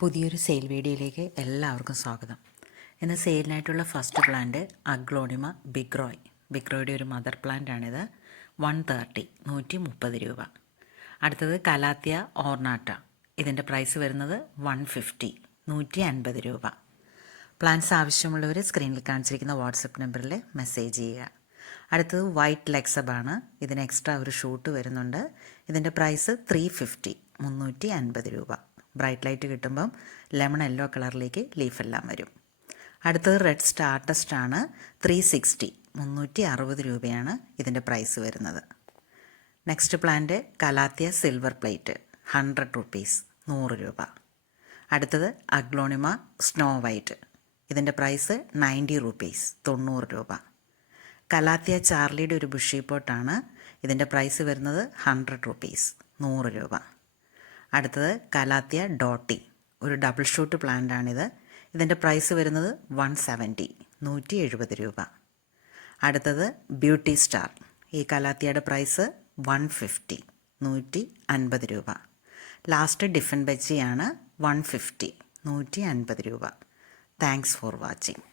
പുതിയൊരു സെയിൽ വീഡിയോയിലേക്ക് എല്ലാവർക്കും സ്വാഗതം. ഇന്ന് സെയിലിനായിട്ടുള്ള ഫസ്റ്റ് പ്ലാന്റ് അഗ്ലോണിമ ബിഗ്രോയുടെ ഒരു മദർ പ്ലാന്റാണിത്. 130 130 രൂപ. അടുത്തത് കലാത്തിയ ഓർണാട്ട. ഇതിൻ്റെ പ്രൈസ് വരുന്നത് 150 150 രൂപ. പ്ലാന്റ്സ് ആവശ്യമുള്ളവർ സ്ക്രീനിൽ കാണിച്ചിരിക്കുന്ന വാട്സപ്പ് നമ്പറിൽ മെസ്സേജ് ചെയ്യുക. അടുത്തത് വൈറ്റ് ലെക്സബാണ്. ഇതിന് എക്സ്ട്രാ ഒരു ഷൂട്ട് വരുന്നുണ്ട്. ഇതിൻ്റെ പ്രൈസ് 350 350 രൂപ. ബ്രൈറ്റ് ലൈറ്റ് കിട്ടുമ്പം ലെമൺ യെല്ലോ കളറിലേക്ക് ലീഫെല്ലാം വരും. അടുത്തത് റെഡ് സ്റ്റാർട്ടസ്റ്റ് ആണ്. 360 360 രൂപയാണ് ഇതിൻ്റെ പ്രൈസ് വരുന്നത്. Next plant calathea silver plate 100 rupees 100 രൂപ. അടുത്തത് അഗ്ലോണിമ സ്നോ വൈറ്റ്. ഇതിൻ്റെ പ്രൈസ് 90 റുപ്പീസ് 90 രൂപ. കലാത്തിയ ചാർലിയുടെ ഒരു ബുഷി പോട്ടാണ്. ഇതിൻ്റെ പ്രൈസ് വരുന്നത് 100 റുപ്പീസ് 100 രൂപ. അടുത്തത് കലാത്തിയ ഡോട്ടി, ഒരു ഡബിൾ ഷൂട്ട് പ്ലാന്റാണിത്. ഇതിൻ്റെ പ്രൈസ് വരുന്നത് 170 170 രൂപ. അടുത്തത് ബ്യൂട്ടി സ്റ്റാർ. ഈ കലാത്തിയയുടെ പ്രൈസ് 150 150 രൂപ. ലാസ്റ്റ് ഡിഫൻ ബച്ചിയാണ് 150 150 രൂപ. Thanks for watching.